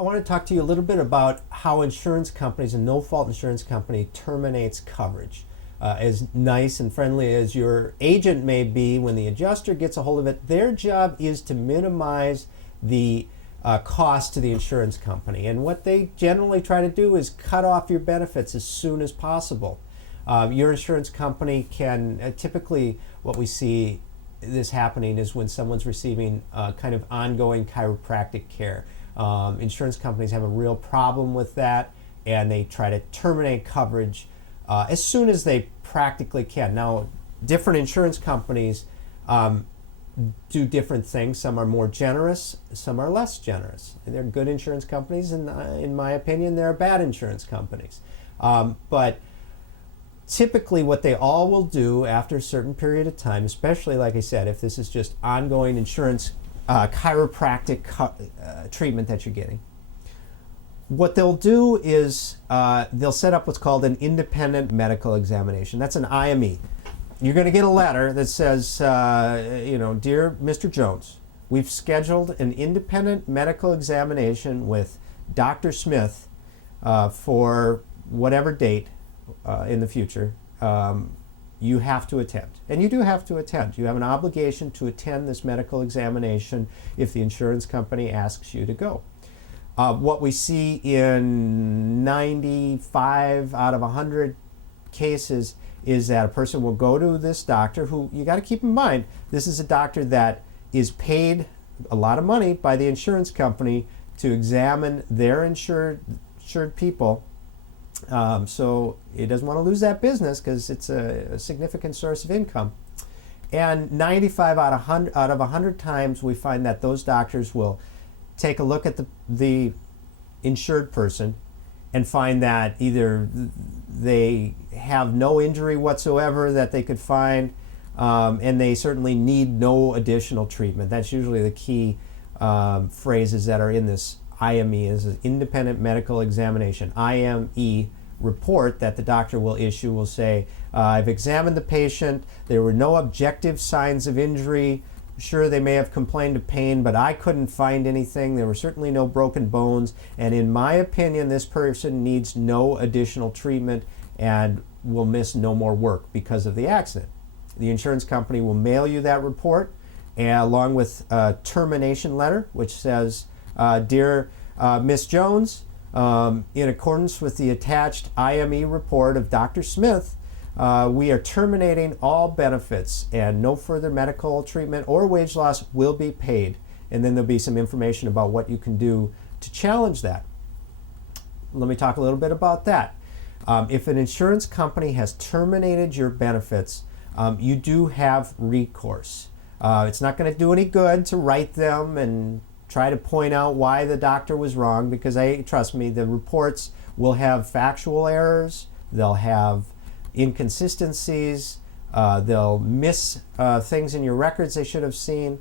I want to talk to you a little bit about how insurance companies, a no-fault insurance company, terminates coverage. As nice and friendly as your agent may be, when the adjuster gets a hold of it, their job is to minimize the cost to the insurance company. And what they generally try to do is cut off your benefits as soon as possible. Your insurance company can, typically what we see this happening is when someone's receiving kind of ongoing chiropractic care. Insurance companies have a real problem with that, and they try to terminate coverage as soon as they practically can. Now, different insurance companies do different things. Some are more generous, some are less generous. They're good insurance companies, and in my opinion, they're bad insurance companies. But typically what they all will do after a certain period of time, especially like I said, if this is just ongoing insurance chiropractic treatment that you're getting, what they'll do is they'll set up what's called an independent medical examination. That's an IME. You're going to get a letter that says, Dear Mr. Jones, we've scheduled an independent medical examination with Dr. Smith for whatever date in the future. You have to attend. And you do have to attend. You have an obligation to attend this medical examination if the insurance company asks you to go. What we see in 95 out of 100 cases is that a person will go to this doctor who, you got to keep in mind, this is a doctor that is paid a lot of money by the insurance company to examine their insured people. So he doesn't want to lose that business because it's a significant source of income. And 95 out of 100 times we find that those doctors will take a look at the insured person and find that either they have no injury whatsoever that they could find, and they certainly need no additional treatment. That's usually the key phrases that are in this IME, is an independent medical examination. IME report that the doctor will issue will say, I've examined the patient, there were no objective signs of injury. Sure, they may have complained of pain, but I couldn't find anything. There were certainly no broken bones, and in my opinion, this person needs no additional treatment and will miss no more work because of the accident. The insurance company will mail you that report, along with a termination letter, which says, Dear Miss Jones, in accordance with the attached IME report of Dr. Smith, we are terminating all benefits, and no further medical treatment or wage loss will be paid. And then there'll be some information about what you can do to challenge that. Let me talk a little bit about that. If an insurance company has terminated your benefits, you do have recourse. It's not going to do any good to write them and try to point out why the doctor was wrong, because trust me, the reports will have factual errors, they'll have inconsistencies, they'll miss things in your records they should have seen.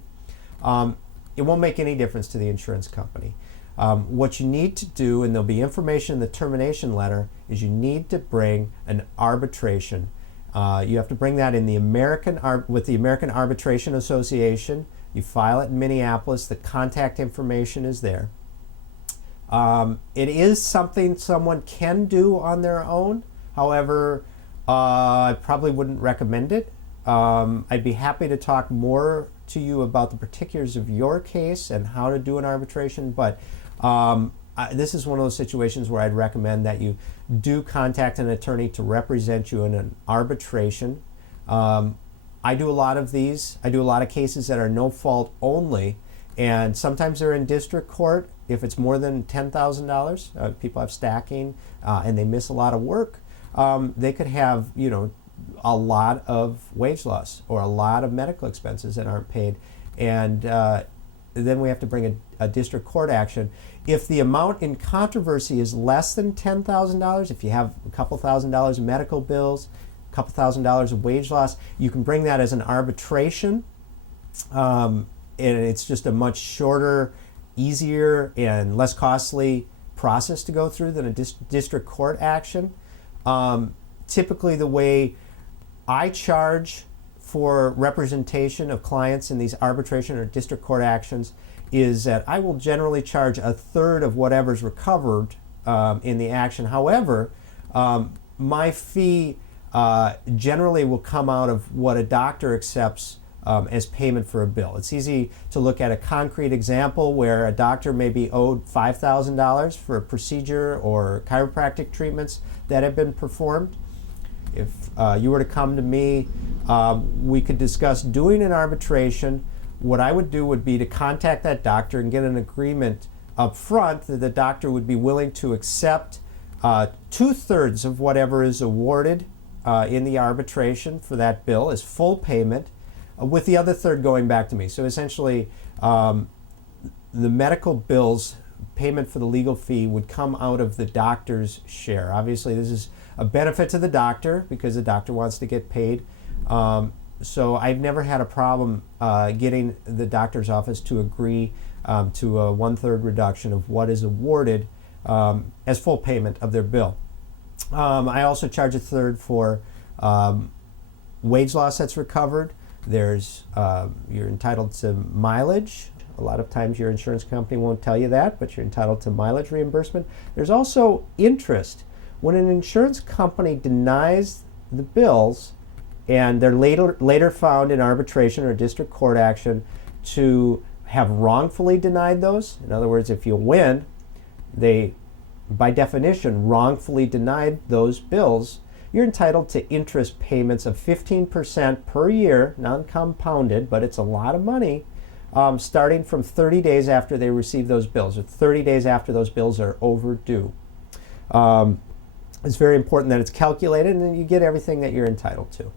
It won't make any difference to the insurance company. What you need to do, and there'll be information in the termination letter, is you need to bring an arbitration. You have to bring that in with the American Arbitration Association. You file it in Minneapolis. The contact information is there. It is something someone can do on their own. However, I probably wouldn't recommend it. I'd be happy to talk more to you about the particulars of your case and how to do an arbitration, but this is one of those situations where I'd recommend that you do contact an attorney to represent you in an arbitration. I do a lot of these. I do a lot of cases that are no fault only, and sometimes they're in district court. If it's more than $10,000, people have stacking and they miss a lot of work, they could have, a lot of wage loss or a lot of medical expenses that aren't paid, and then we have to bring a district court action. If the amount in controversy is less than $10,000, if you have a couple $1,000s of medical bills, a couple $1,000s of wage loss, you can bring that as an arbitration, and it's just a much shorter, easier, and less costly process to go through than a district court action. Typically, the way I charge for representation of clients in these arbitration or district court actions is that I will generally charge a third of whatever's recovered in the action. However, my fee generally will come out of what a doctor accepts as payment for a bill. It's easy to look at a concrete example where a doctor may be owed $5,000 for a procedure or chiropractic treatments that have been performed. If you were to come to me, we could discuss doing an arbitration. What I would do would be to contact that doctor and get an agreement up front that the doctor would be willing to accept 2/3 of whatever is awarded in the arbitration for that bill as full payment, with the other third going back to me. So essentially, the medical bills payment for the legal fee would come out of the doctor's share. Obviously, this is a benefit to the doctor because the doctor wants to get paid. So I've never had a problem getting the doctor's office to agree to a 1/3 reduction of what is awarded as full payment of their bill. I also charge a third for wage loss that's recovered. There's you're entitled to mileage. A lot of times your insurance company won't tell you that, but you're entitled to mileage reimbursement. There's also interest. When an insurance company denies the bills and they're later found in arbitration or district court action to have wrongfully denied those, in other words, if you win, they, by definition, wrongfully denied those bills, you're entitled to interest payments of 15% per year, non-compounded, but it's a lot of money, starting from 30 days after they receive those bills, or 30 days after those bills are overdue. It's very important that it's calculated and then you get everything that you're entitled to.